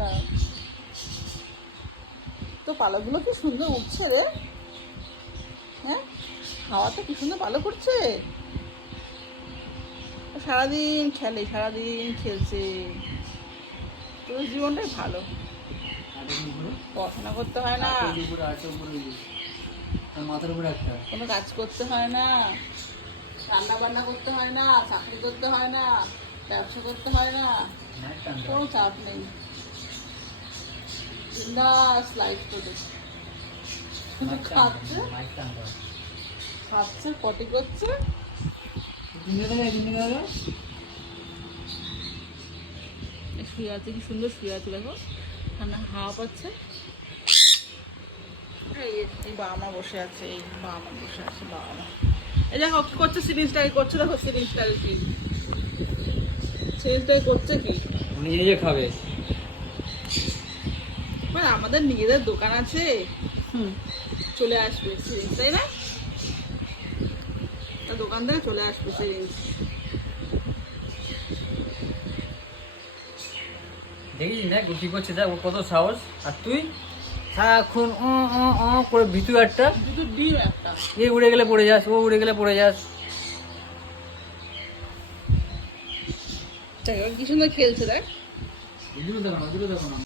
না তো পালকগুলো কি সুন্দর উঠছে রে। হ্যাঁ, হাওয়াতে কি সুন্দর পালক উঠছে। সারাদিন খেলে, সারাদিন খেলছে। তোর জীবনটাই ভালো, পড়াশোনা করতে হয় না, মাথার উপরে একটা কোনো কাজ করতে হয় না, রান্না বান্না করতে হয় না, চাকরি করতে হয় না, ব্যবসা করতে হয় না, কোনো চাপ নেই। বিন্দাস লাইফ তোদের। শুধু খাচ্ছে, খাচ্ছে, পটি করছে। শুয়ে আছে, কি সুন্দর শুয়ে আছে দেখো, ঠান্ডা হাওয়া পাচ্ছে। এই বাবা মা বসে আছে, এই বাবা মা বসে আছে, বাবা মা এই দেখো কি করছে, সিরিজটাই করছে, দেখো সিরিজটাই সিরিজটাই করছে কি নিজে নিজে খাবে। মানে আমাদের নিজেদের দোকান আছে, চলে আসবে সিরিজ, তাই না? দোকান থেকে চলে আসবে সিরিজ। দেখিস না কি করছে, দেখ ওর কত সাহস। আর তুই সারাক্ষণ করে ভিতু একটা, দুটো ডিম একটা, এ উড়ে গেলে পড়ে যাস, ও উড়ে গেলে পড়ে যাস। কি সুন্দর খেলছে দেখ। দুটো দেখো না, দুটো দেখো না।